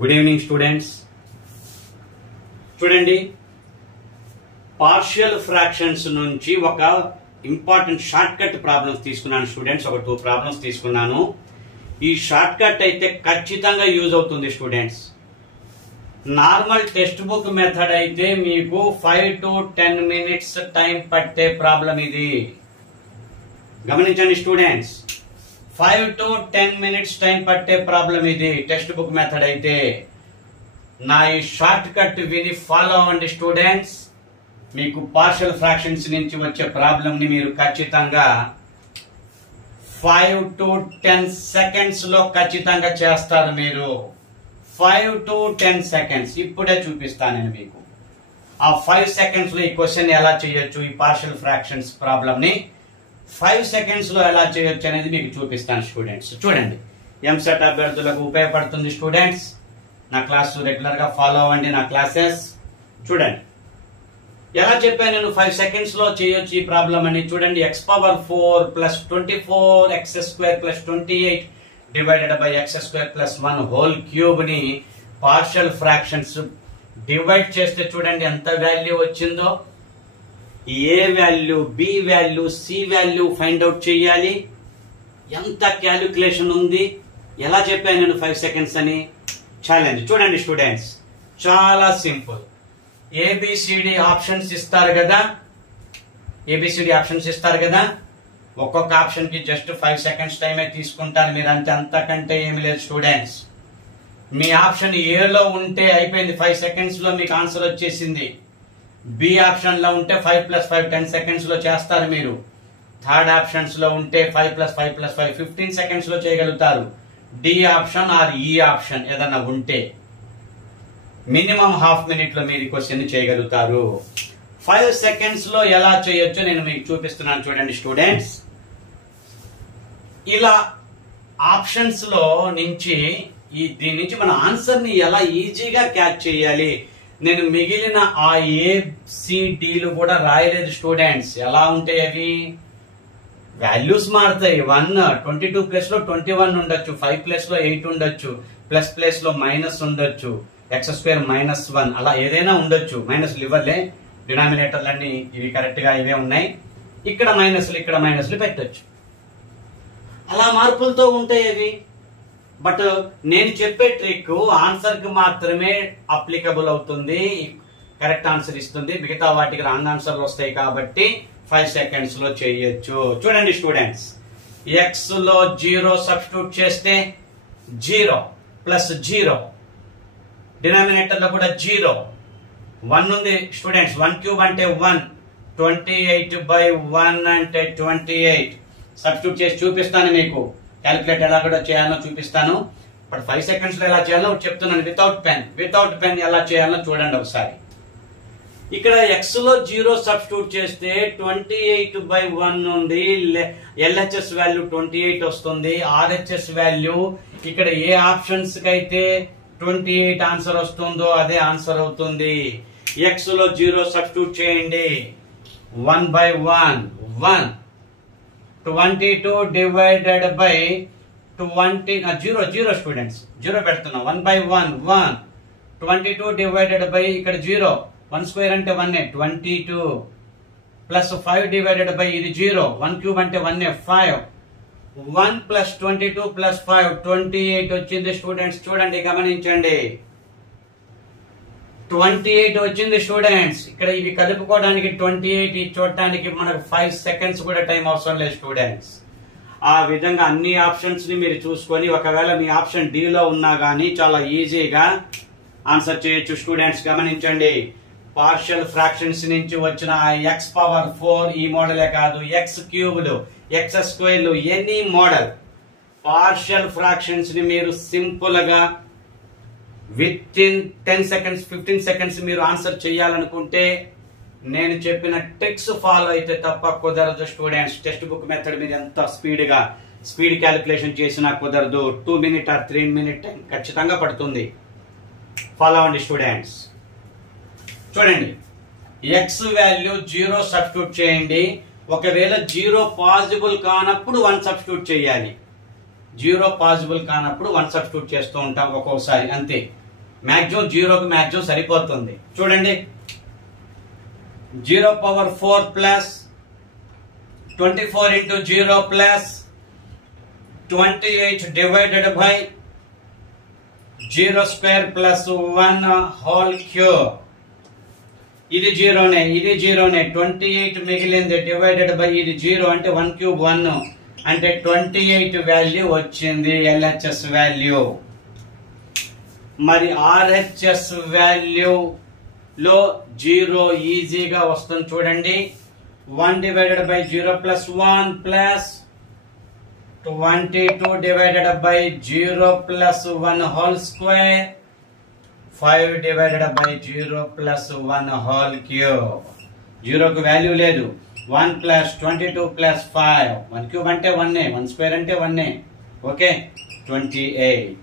Good evening students. చూడండి, partial fractions నుంచి ఒక ఇంపార్టెంట్ షార్ట్ కట్ ప్రాబ్లమ్స్ తీసుకున్నాను స్టూడెంట్స్. ఒక 2 ప్రాబ్లమ్స్ తీసుకున్నాను. ఈ షార్ట్ కట్ అయితే ఖచ్చితంగా యూజ్ అవుతుంది students. Normal text book method అయితే మీకు 5 to 10 minutes టైం పట్టే ప్రాబ్లం ఇది. గమనించండి స్టూడెంట్స్, 5 to 10 minutes టైం పట్టే ప్రాబ్లం ఇది టెక్స్ట్ బుక్ మెథడ్ అయితే. నా ఈ షార్ట్ కట్ విని ఫాలో అవ్వండి స్టూడెంట్స్. మీకు పార్షియల్ ఫ్రాక్షన్స్ నుంచి వచ్చే ప్రాబ్లం ని మీరు ఖచ్చితంగా 5 to 10 seconds లో ఖచ్చితంగా చేస్తారు. మీరు 5 to 10 seconds ఇప్పుడే చూపిస్తాను నేను మీకు. ఆ 5 seconds లో ఈ క్వశ్చన్ ఎలా చేయొచ్చు, ఈ పార్షియల్ ఫ్రాక్షన్స్ ప్రాబ్లం ని 5 seconds లో ఎలా చేయొచ్చు అనేది మీకు చూపిస్తాను స్టూడెంట్స్. చూడండి, ఎంసెట్ అభ్యర్థులకు ఉపయోగపడుతుంది స్టూడెంట్స్. నా క్లాస్ రెగ్యులర్ గా ఫాలో అవ్వండి, నా క్లాసెస్. చూడండి ఎలా చెప్పాను నేను, 5 seconds లో చేయొచ్చు ఈ ప్రాబ్లం అని. చూడండి, x⁴ plus 24x² plus 28 divided by x² plus 1 whole cube ని పార్షియల్ ఫ్రాక్షన్స్ డివైడ్ చేస్తే చూడండి ఎంత వాల్యూ వచ్చిందో. A value, B value, C value find out చేయాలి. ఎంత క్యాలిక్యులేషన్ ఉంది. ఎలా చెప్పాను నేను 5 seconds అని. ఛాలెంజ్ చూడండి స్టూడెంట్స్, చాలా సింపుల్. ఏబిసిడి ఆప్షన్స్ ఇస్తారు కదా, ఏబిసిడి ఆప్షన్స్ ఇస్తారు కదా. ఒక్కొక్క ఆప్షన్ కి జస్ట్ 5 seconds టైమే తీసుకుంటారు మీరు, అంతకంటే ఏమి లేదు స్టూడెంట్స్. మీ ఆప్షన్ ఏలో ఉంటే అయిపోయింది, 5 seconds లో మీకు ఆన్సర్ వచ్చేసింది. బి ఆప్షన్ లో ఉంటే 5 + 5 10 seconds లో చేస్తారు మీరు. థర్డ్ ఆప్షన్స్ లో ఉంటే 5 + 5 + 5 15 seconds లో చేయగలుగుతారు. డి ఆప్షన్ ఆర్ ఈ ఆప్షన్ ఏదన్నా ఉంటే మినిమం హాఫ్ మినిట్ లో మీరు క్వశ్చన్ చేయగలుగుతారు. 5 seconds లో ఎలా చేయొచ్చో నేను మీకు చూపిస్తున్నాను చూడండి స్టూడెంట్స్. ఇలా ఆప్షన్స్ లో నుంచి దీని నుంచి మన ఆన్సర్ ని ఎలా ఈజీగా క్యాచ్ చేయాలి. నేను మిగిలిన ఆ ఏబిసిడిలు కూడా రాయలేదు స్టూడెంట్స్. ఎలా ఉంటాయి అవి, వాల్యూస్ మారుతాయి. 1 22 ప్లేస్ లో 21 ఉండొచ్చు, 5 ప్లేస్ లో 8 ఉండొచ్చు, ప్లస్ లో మైనస్ ఉండొచ్చు, x² -1 అలా ఏదైనా ఉండొచ్చు. మైనస్లు ఇవ్వలే, డినామినేటర్లన్నీ ఇవి కరెక్ట్ గా ఇవే ఉన్నాయి. ఇక్కడ మైనస్లు పెట్టొచ్చు. అలా మార్పులతో ఉంటాయి అవి. బట్ నేను చెప్పే ట్రిక్ ఆన్సర్ కి మాత్రమే అప్లికబుల్ అవుతుంది, కరెక్ట్ ఆన్సర్ ఇస్తుంది. మిగతా వాటికి రాంగ్ ఆన్సర్లు వస్తాయి కాబట్టి 5 seconds లో చేయొచ్చు. చూడండి స్టూడెంట్స్, ఎక్స్ లో 0 సబ్స్టిట్యూట్ చేస్తే 0 ప్లస్ 0, డినామినేటర్ లో కూడా 0, 1 ఉంది స్టూడెంట్స్. 1³ అంటే 1, 28/1 అంటే 28. సబ్స్టిట్యూట్ చేసి చూపిస్తాను మీకు. క్యాలిక్యులేట్ ఎలా కూడా చేయాలో చూపిస్తాను. బట్ 5 seconds లో ఎలా చేయాలో చెప్తున్నాను. వితౌట్ పెన్ ఎలా చేయాలో చూడండి ఒకసారి. ఇక్కడ ఎక్స్ లో 0 సబ్స్టిట్యూట్ చేస్తే 28/1 నుండి LHS వాల్యూ 28 వస్తుంది. RHS వాల్యూ ఇక్కడ ఏ ఆప్షన్స్ కి అయితే 28 ఆన్సర్ వస్తుందో అదే ఆన్సర్ అవుతుంది. ఎక్స్ లో 0 సబ్స్టిట్యూట్ చేయండి. 1/1 1, 22 డివైడెడ్ బై 20 0 స్టూడెంట్స్, 0 పెడుతున్నాం. 1/1 1, 22 డివైడెడ్ బై ఇక్కడ 0, 1² అంటే 1, 22 ప్లస్ 5 డివైడెడ్ బై ఇది 0, 1³ అంటే 1, 5, 1 + 22 + 5 28 వచ్చింది స్టూడెంట్స్. చూడండి, గమనించండి, 28 వచ్చింది స్టూడెంట్స్. ఇక్కడ ఇవి కలుపుకోవడానికి 28 చూడటానికి మనకు 5 seconds కూడా టైం అవసరం లేదు స్టూడెంట్స్. ఆ విధంగా అన్ని ఆప్షన్స్ ని మీరు చూసుకొని, ఒకవేళ మీ ఆప్షన్ డి లో ఉన్నా గానీ చాలా ఈజీగా ఆన్సర్ చేయొచ్చు స్టూడెంట్స్. గమనించండి, పార్షియల్ ఫ్రాక్షన్స్ నుంచి వచ్చిన x⁴ ఈ మోడలే కాదు, x³ x² any model partial fractions ని మీరు సింపుల్ గా విత్ ఇన్ 10 seconds 15 seconds మీరు ఆన్సర్ చేయాలనుకుంటే నేను చెప్పిన ట్రిక్స్ ఫాలో అయితే తప్ప కుదరదు స్టూడెంట్స్. టెక్స్ట్ బుక్ మెథడ్ మీరు ఎంత స్పీడ్ క్యాలిక్యులేషన్ చేసినా కుదరదు. 2 minutes or 3 minutes టైం ఖచ్చితంగా పడుతుంది. ఫాలో అవ్వండి స్టూడెంట్స్. చూడండి, ఎక్స్ వాల్యూ 0 సబ్స్టిట్యూట్ చేయండి. ఒకవేళ 0 పాసిబుల్ కానప్పుడు 1 సబ్స్టిట్యూట్ చేయాలి. 0 పాసిబుల్ కానప్పుడు 1 సబ్స్టిట్యూట్ చేస్తూ ఉంటాం ఒక్కోసారి, అంతే. మ్యాక్సిమం 0కి మ్యాక్సిమం సరిపోతుంది. చూడండి 0 power 4 plus 24 into 0 plus 28 divided by 0 square plus 1 whole cube. ఇది 0నే, ఇది 0నే. 28 మిగిలింది డివైడెడ్ బై ఇది 0 అంటే 1 cube 1 అంటే 28 వాల్యూ వచ్చింది LHS వాల్యూ. మరి RHS వాల్యూ లో 0 ఈజీగా వస్తుంది. చూడండి 1 divided by 0 plus 1 plus 22 divided by 0 plus 1 whole square 5 divided by 0 plus 1 whole cube. 0 కు వాల్యూ లేదు. 1 plus 22 plus 5 1 cube అంటే 1 1 square అంటే 1. ఓకే 28.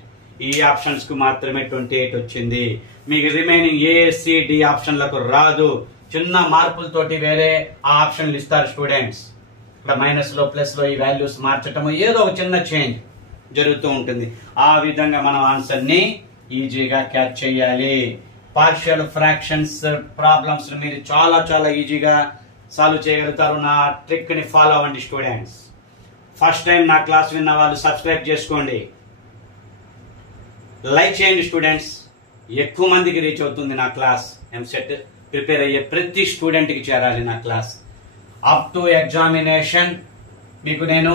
ఈ ఆప్షన్స్ కు మాత్రమే 28 వచ్చింది. మీకు రిమైనింగ్ ACD ఆప్షన్లకు రాదు. చిన్న మార్పులతోటి వేరే ఆ ఆప్షన్లు ఇస్తారు స్టూడెంట్స్. ఇక్కడ మైనస్ లో ప్లస్ లో ఈ వాల్యూస్ మార్చటం ఏదో ఒక చిన్న చేంజ్ జరుగుతూ ఉంటుంది. ఆ విధంగా మనం ఆన్సర్ ని ఈజీగా క్యాచ్ చేయాలి. పార్షియల్ ఫ్రాక్షన్స్ ప్రాబ్లమ్స్ మీరు చాలా చాలా ఈజీగా సాల్వ్ చేయగలుగుతారు. నా ట్రిక్ ని ఫాలో అవ్వండి స్టూడెంట్స్. ఫస్ట్ టైం నా క్లాస్ విన్న వాళ్ళు సబ్స్క్రైబ్ చేసుకోండి, లైక్ చేయండి స్టూడెంట్స్. ఎక్కువ మందికి రీచ్ అవుతుంది నా క్లాస్. ఎంసెట్ ప్రిపేర్ అయ్యే ప్రతి స్టూడెంట్ కి చేరాలి నా క్లాస్. అప్ టు ఎగ్జామినేషన్ మీకు నేను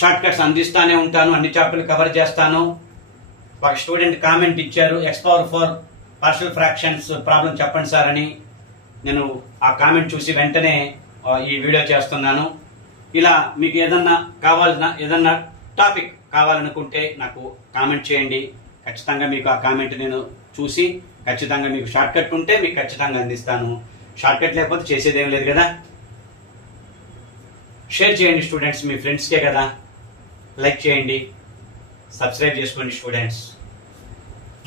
షార్ట్ కట్స్ అందిస్తానే ఉంటాను. అన్ని చాప్టర్లు కవర్ చేస్తాను. ఒక స్టూడెంట్ కామెంట్ ఇచ్చారు, x⁴ పార్షియల్ ఫ్రాక్షన్స్ ప్రాబ్లం చెప్పండి సార్ అని. నేను ఆ కామెంట్ చూసి వెంటనే ఈ వీడియో చేస్తున్నాను. ఇలా మీకు ఏదన్నా టాపిక్ కావాలనుకుంటే నాకు కామెంట్ చేయండి. ఖచ్చితంగా మీకు ఆ కామెంట్ నేను చూసి ఖచ్చితంగా మీకు షార్ట్ కట్ ఉంటే మీకు ఖచ్చితంగా అందిస్తాను. షార్ట్ కట్ లేకపోతే చేసేదేం లేదు కదా. షేర్ చేయండి స్టూడెంట్స్, మీ ఫ్రెండ్స్కే కదా. లైక్ చేయండి, సబ్స్క్రైబ్ చేసుకోండి స్టూడెంట్స్.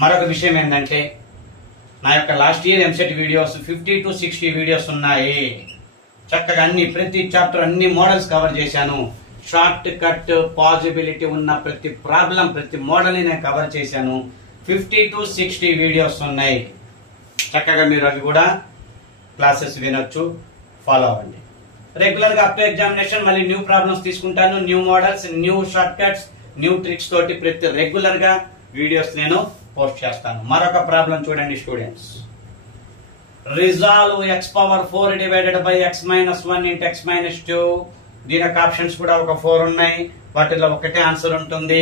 మరొక విషయం ఏంటంటే నా యొక్క last year EAMCET videos 50 to 60 videos ఉన్నాయి. చక్కగా ప్రతి చాప్టర్ అన్ని మోడల్స్ కవర్ చేశాను. షార్ట్ కట్ పాసిబిలిటీ ఉన్న ప్రతి ప్రాబ్లం ప్రతి మోడల్ ని నేను కవర్ చేశాను. 50 to 60 వీడియోస్ ఉన్నాయి. చక్కగా మీరు అవి కూడా క్లాసెస్ వినొచ్చు, ఫాలో అవ్వండి. రెగ్యులర్ గా అప్ టు ఎగ్జామినేషన్ మళ్ళీ న్యూ ప్రాబ్లమ్స్ తీసుకుంటాను. New models, new short cuts, new tricks తోటి ప్రతి రెగ్యులర్ గా వీడియోస్ నేను పోస్ట్ చేస్తాను. మరొక ప్రాబ్లం చూడండి students. Resolve x⁴ divided by x-1 into x-2. దీని యొక్క ఆప్షన్స్ కూడా ఒక 4 ఉన్నాయి. వాటిలో ఒకటే ఆన్సర్ ఉంటుంది.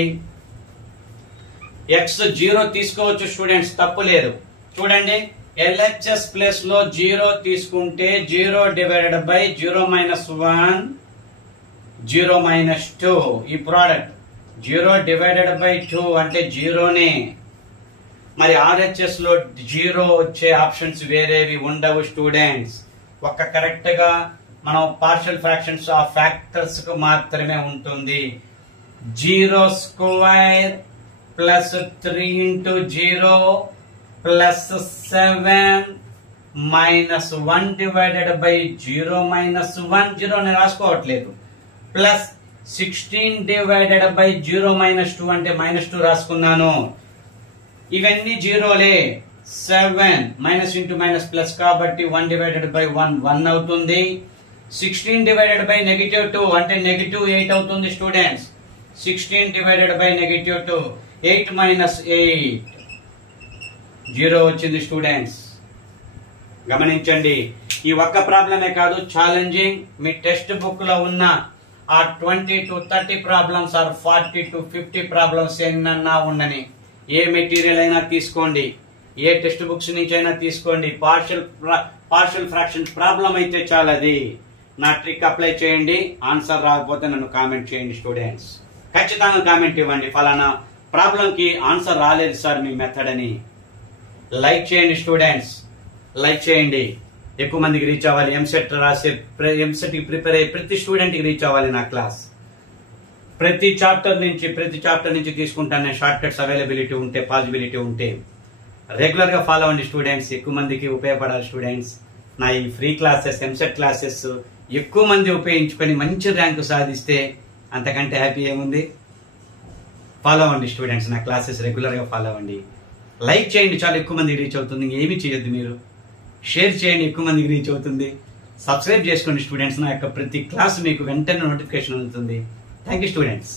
x 0 తీసుకోవచ్చు స్టూడెంట్స్, తప్పు లేదు. చూడండి LHS ప్లేస్ లో 0 తీసుకుంటే 0 డివైడెడ్ బై 0 - 1 0 - 2. ఈ ప్రోడక్ట్ 0 డివైడెడ్ బై 2 అంటే 0నే. మరి RHS లో 0 వచ్చే ఆప్షన్స్ వేరేవి ఉండవు స్టూడెంట్స్. ఒక్క కరెక్ట్ గా మనం పార్షియల్ ఫ్రాక్షన్స్ ఆ ఫ్యాక్టర్స్ కు మాత్రమే ఉంటుంది. 0 square plus 3 into 0 plus 7 minus 1 divided by 0 - 1 0 నేను రాసుకోవట్లేదు. ప్లస్ 16 డివైడెడ్ బై 0 - 2 అంటే -2 రాసుకున్నాను. ఇవన్నీ జీరోలే. 7 మైనస్ ఇంటూ మైనస్ ప్లస్ కాబట్టి 1 డివైడెడ్ బై 1 1 అవుతుంది. 16 డివైడెడ్ బై -2 అంటే -8 అవుతుంది స్టూడెంట్స్. 16 డివైడెడ్ బై -2 8 - 8 0 వచ్చింది స్టూడెంట్స్. గమనించండి, ఈ ఒక్క ప్రాబ్లమే కాదు, ఛాలెంజింగ్ మీ టెక్స్ట్ బుక్ లో ఉన్న ఆ 20 to 30 problems or 40 to 50 problems ఎన్నన్నా ఉండని, ఏ మెటీరియల్ అయినా తీసుకోండి, ఏ టెక్స్ట్ బుక్స్ నుంచి అయినా తీసుకోండి. పార్షియల్ ఫ్రాక్షన్ ప్రాబ్లం అయితే చాలు, అది నా ట్రిక్ అప్లై చేయండి. ఆన్సర్ రాకపోతే నన్ను కామెంట్ చేయండి స్టూడెంట్స్. ఖచ్చితంగా కామెంట్ ఇవ్వండి, ఫలానా ప్రాబ్లం కి ఆన్సర్ రాలేదు సార్ మీ మెథడ్ అని. లైక్ చేయండి స్టూడెంట్స్, లైక్ చేయండి. ఎక్కువ మందికి రీచ్ అవ్వాలి. ఎంసెట్ రాసే ఎంసెట్ కి ప్రిపేర్ అయ్యే ప్రతి స్టూడెంట్ కి రీచ్ అవ్వాలి నా క్లాస్. ప్రతి చాప్టర్ నుంచి తీసుకుంటాను నేను. షార్ట్ కట్స్ అవైలబిలిటీ ఉంటే, పాసిబిలిటీ ఉంటే రెగ్యులర్ గా ఫాలో అవ్వండి స్టూడెంట్స్. ఎక్కువ మందికి ఉపయోగపడాలి స్టూడెంట్స్. నా ఈ ఫ్రీ క్లాసెస్, ఎంసెట్ క్లాసెస్ ఎక్కువ మంది ఉపయోగించుకొని మంచి ర్యాంకు సాధిస్తే అంతకంటే హ్యాపీ ఏముంది. ఫాలో అవ్వండి స్టూడెంట్స్, నా క్లాసెస్ రెగ్యులర్గా ఫాలో అవ్వండి. లైక్ చేయండి, చాలా ఎక్కువ మందికి రీచ్ అవుతుంది. ఏమీ చేయొద్దు మీరు, షేర్ చేయండి, ఎక్కువ మందికి రీచ్ అవుతుంది. సబ్స్క్రైబ్ చేసుకోండి స్టూడెంట్స్, నా యొక్క ప్రతి క్లాస్ మీకు వెంటనే నోటిఫికేషన్ ఉంటుంది. Thank you students.